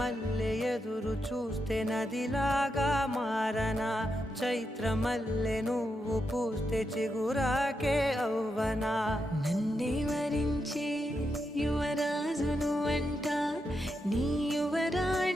మల్లె ఎదురు చూస్తే నదిలాగా మారనా, చైత్రమల్లె నువ్వు పూస్తే చిగురాకే అవ్వనా. నన్నే వరించే యువరాజును అంట నీ యువరాణి